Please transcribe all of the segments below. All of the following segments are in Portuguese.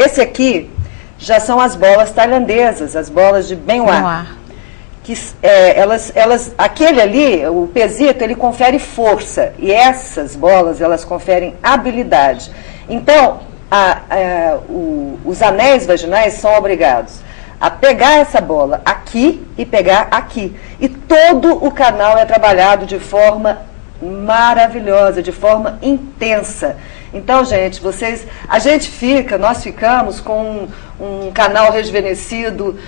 Esse aqui já são as bolas tailandesas, as bolas de Benoit. Que, aquele ali, o pesito, ele confere força. E essas bolas, elas conferem habilidade. Então, os anéis vaginais são obrigados a pegar essa bola aqui e pegar aqui. E todo o canal é trabalhado de forma maravilhosa, de forma intensa. Então, gente, nós ficamos com um canal rejuvenescido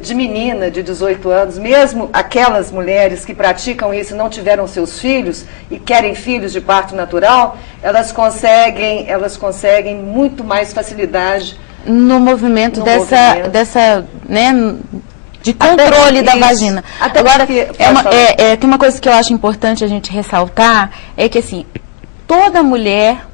de menina de 18 anos, mesmo aquelas mulheres que praticam isso e não tiveram seus filhos e querem filhos de parto natural, elas conseguem muito mais facilidade no movimento dessa né, de controle da vagina. Agora, tem uma coisa que eu acho importante a gente ressaltar, é que assim, toda mulher,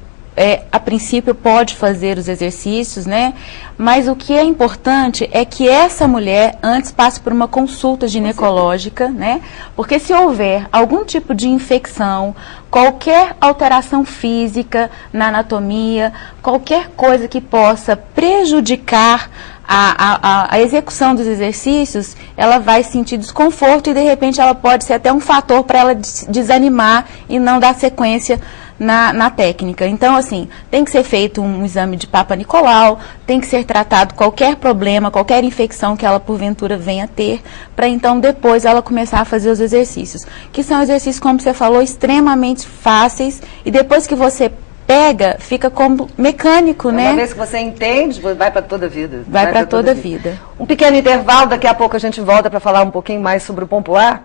a princípio, pode fazer os exercícios, né? Mas o que é importante é que essa mulher antes passe por uma consulta ginecológica, né? Porque se houver algum tipo de infecção, qualquer alteração física na anatomia, qualquer coisa que possa prejudicar a execução dos exercícios, ela vai sentir desconforto e, de repente, ela pode ser até um fator para ela desanimar e não dar sequência na técnica. Então, assim, tem que ser feito um exame de Papa Nicolau, tem que ser tratado qualquer problema, qualquer infecção que ela, porventura, venha ter, para então, depois, ela começar a fazer os exercícios. Que são exercícios, como você falou, extremamente fáceis, e depois que você pega, fica como mecânico, né? Uma vez que você entende, vai para toda a vida. Vai para toda a vida. Um pequeno intervalo, daqui a pouco a gente volta para falar um pouquinho mais sobre o pompoar.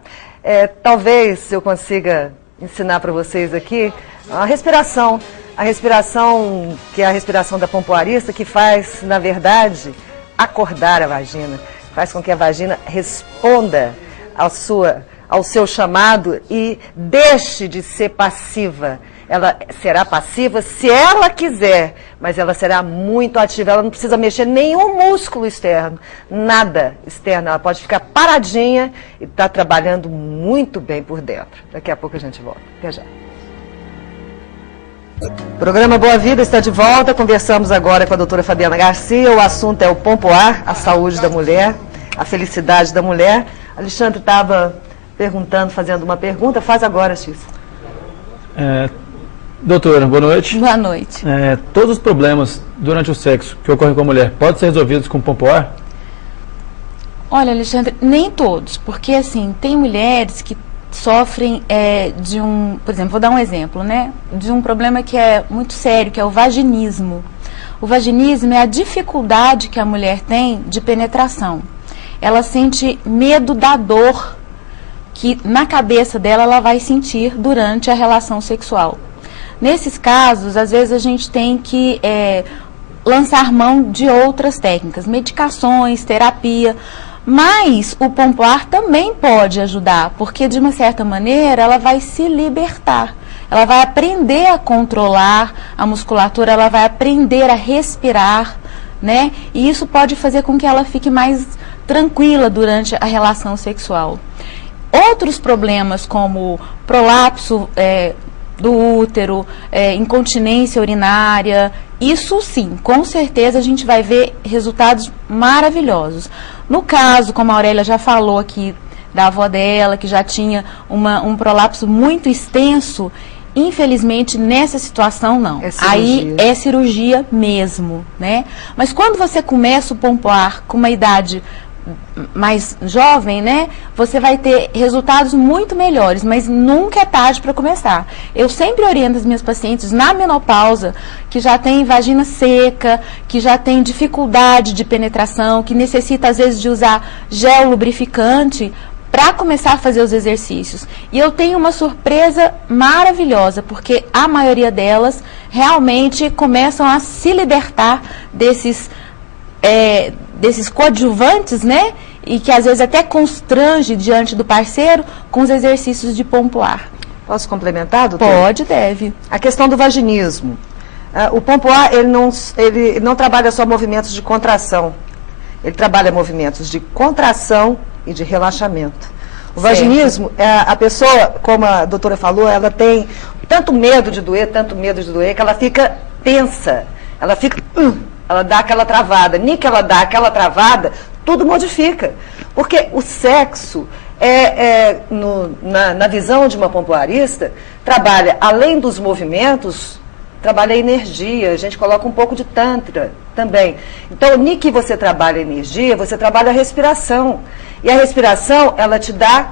Talvez eu consiga ensinar para vocês aqui a respiração que é a respiração da pompoarista, que faz, na verdade, acordar a vagina, faz com que a vagina responda ao seu chamado e deixe de ser passiva. Ela será passiva se ela quiser, mas ela será muito ativa, ela não precisa mexer nenhum músculo externo, nada externo, ela pode ficar paradinha e está trabalhando muito bem por dentro. Daqui a pouco a gente volta. Até já. O programa Boa Vida está de volta, conversamos agora com a doutora Fabiana Garcia, o assunto é o pompoar, a saúde da mulher, a felicidade da mulher. Alexandre estava fazendo uma pergunta, faz agora, X. Doutora, boa noite. Boa noite. Todos os problemas durante o sexo que ocorrem com a mulher podem ser resolvidos com pompoar? Olha, Alexandre, nem todos, porque assim, tem mulheres que sofrem por exemplo, vou dar um exemplo, né? De um problema que é muito sério, que é o vaginismo. O vaginismo é a dificuldade que a mulher tem de penetração. Ela sente medo da dor que na cabeça dela ela vai sentir durante a relação sexual. Nesses casos, às vezes a gente tem que lançar mão de outras técnicas, medicações, terapia, mas o pompoar também pode ajudar, porque de uma certa maneira ela vai se libertar, ela vai aprender a controlar a musculatura, ela vai aprender a respirar, né? E isso pode fazer com que ela fique mais tranquila durante a relação sexual. Outros problemas como prolapso do útero, incontinência urinária, isso sim, com certeza a gente vai ver resultados maravilhosos. No caso, como a Aurélia já falou aqui, da avó dela, que já tinha um prolapso muito extenso, infelizmente nessa situação não. Aí é cirurgia mesmo, né? Mas quando você começa o pompoar com uma idade mais jovem, né, você vai ter resultados muito melhores, mas nunca é tarde para começar. Eu sempre oriento as minhas pacientes na menopausa, que já tem vagina seca, que já tem dificuldade de penetração, que necessita às vezes de usar gel lubrificante, para começar a fazer os exercícios. E eu tenho uma surpresa maravilhosa, porque a maioria delas realmente começam a se libertar desses coadjuvantes, né? E que às vezes até constrange diante do parceiro com os exercícios de pompoar. Posso complementar, doutor? Pode, deve. A questão do vaginismo. O pompoar, ele não trabalha só movimentos de contração. Ele trabalha movimentos de contração e de relaxamento. O vaginismo, a pessoa, como a doutora falou, ela tem tanto medo de doer, que ela fica tensa. Ela fica ela dá aquela travada. Nem que ela dá aquela travada, tudo modifica. Porque o sexo, na visão de uma pompoarista, trabalha, além dos movimentos, trabalha a energia. A gente coloca um pouco de tantra também. Então, nem que você trabalha a energia, você trabalha a respiração. E a respiração, ela te dá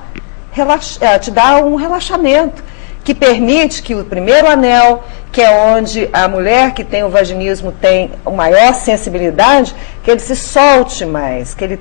um relaxamento, que permite que o primeiro anel, que é onde a mulher que tem o vaginismo tem uma maior sensibilidade, que ele se solte mais, que ele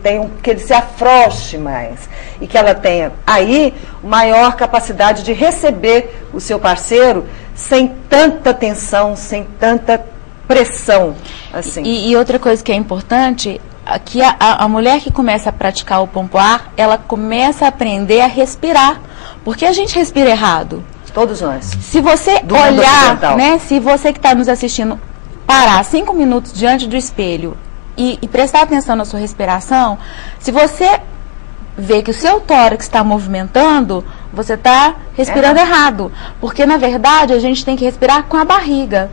se afrouxe mais, e que ela tenha aí maior capacidade de receber o seu parceiro sem tanta tensão, sem tanta pressão. Assim. E outra coisa que é importante, que a mulher que começa a praticar o pompoar, ela começa a aprender a respirar, porque a gente respira errado. Todos nós. Se você olhar, né, se você que está nos assistindo parar 5 minutos diante do espelho e prestar atenção na sua respiração, se você vê que o seu tórax está movimentando, você está respirando errado. Porque, na verdade, a gente tem que respirar com a barriga.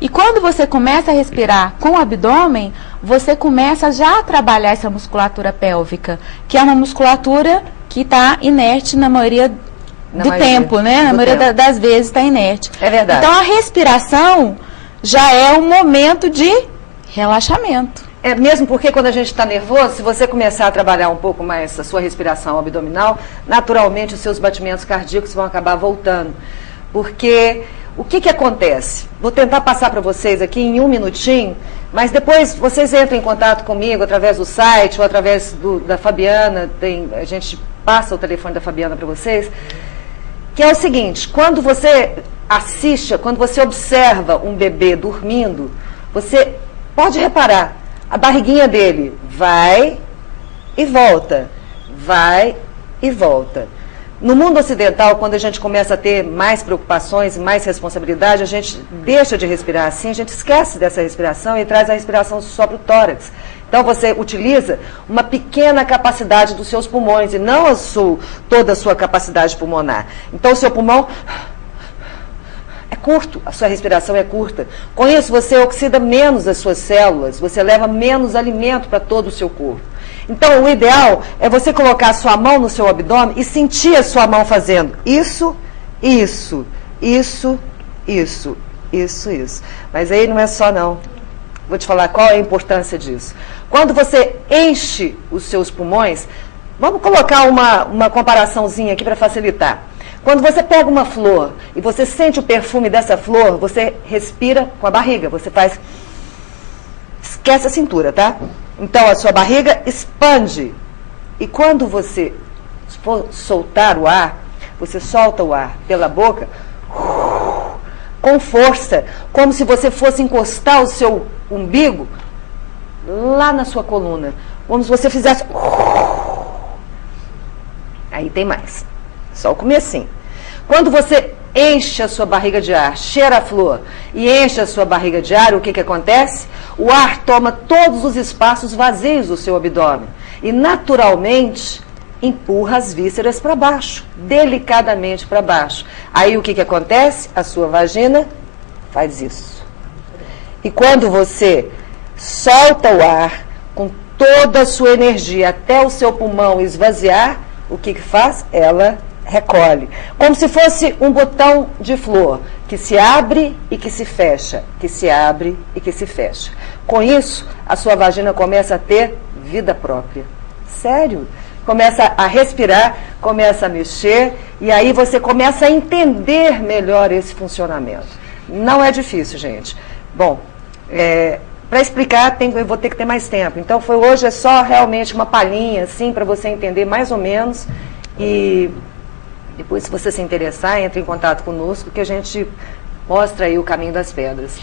E quando você começa a respirar com o abdômen, você começa já a trabalhar essa musculatura pélvica, que é uma musculatura que está inerte na maioria do tempo, né? Na maioria das vezes está inerte. É verdade. Então, a respiração já é um momento de relaxamento. É mesmo porque quando a gente está nervoso, se você começar a trabalhar um pouco mais a sua respiração abdominal, naturalmente os seus batimentos cardíacos vão acabar voltando. Porque o que acontece? Vou tentar passar para vocês aqui em 1 minutinho, mas depois vocês entram em contato comigo através do site ou através da Fabiana, a gente passa o telefone da Fabiana para vocês, que é o seguinte: quando você assiste, quando você observa um bebê dormindo, você pode reparar, a barriguinha dele vai e volta, vai e volta. No mundo ocidental, quando a gente começa a ter mais preocupações, mais responsabilidade, a gente deixa de respirar assim, a gente esquece dessa respiração e traz a respiração só para o tórax. Então, você utiliza uma pequena capacidade dos seus pulmões e não toda a sua capacidade pulmonar. Então, o seu pulmão é curto, a sua respiração é curta. Com isso, você oxida menos as suas células, você leva menos alimento para todo o seu corpo. Então, o ideal é você colocar a sua mão no seu abdômen e sentir a sua mão fazendo isso, isso, isso, isso, isso, isso. Mas aí não é só não. Vou te falar qual é a importância disso. Quando você enche os seus pulmões, vamos colocar uma comparaçãozinha aqui para facilitar. Quando você pega uma flor e você sente o perfume dessa flor, você respira com a barriga, você faz... Esquece a cintura, tá? Então, a sua barriga expande. E quando você for soltar o ar, você solta o ar pela boca com força, como se você fosse encostar o seu umbigo lá na sua coluna. Como se você fizesse... Aí tem mais. Só o comecinho. Quando você enche a sua barriga de ar, cheira a flor e enche a sua barriga de ar, o que acontece? O ar toma todos os espaços vazios do seu abdômen e naturalmente empurra as vísceras para baixo, delicadamente para baixo. Aí o que acontece? A sua vagina faz isso. E quando você solta o ar com toda a sua energia até o seu pulmão esvaziar, o que faz? Ela recolhe. Como se fosse um botão de flor, que se abre e que se fecha, que se abre e que se fecha. Com isso, a sua vagina começa a ter vida própria. Sério. Começa a respirar, começa a mexer, e aí você começa a entender melhor esse funcionamento. Não é difícil, gente. Bom, para explicar, eu vou ter que ter mais tempo. Então, hoje é só realmente uma palhinha, assim, para você entender mais ou menos. E depois, se você se interessar, entre em contato conosco, que a gente mostra aí o caminho das pedras.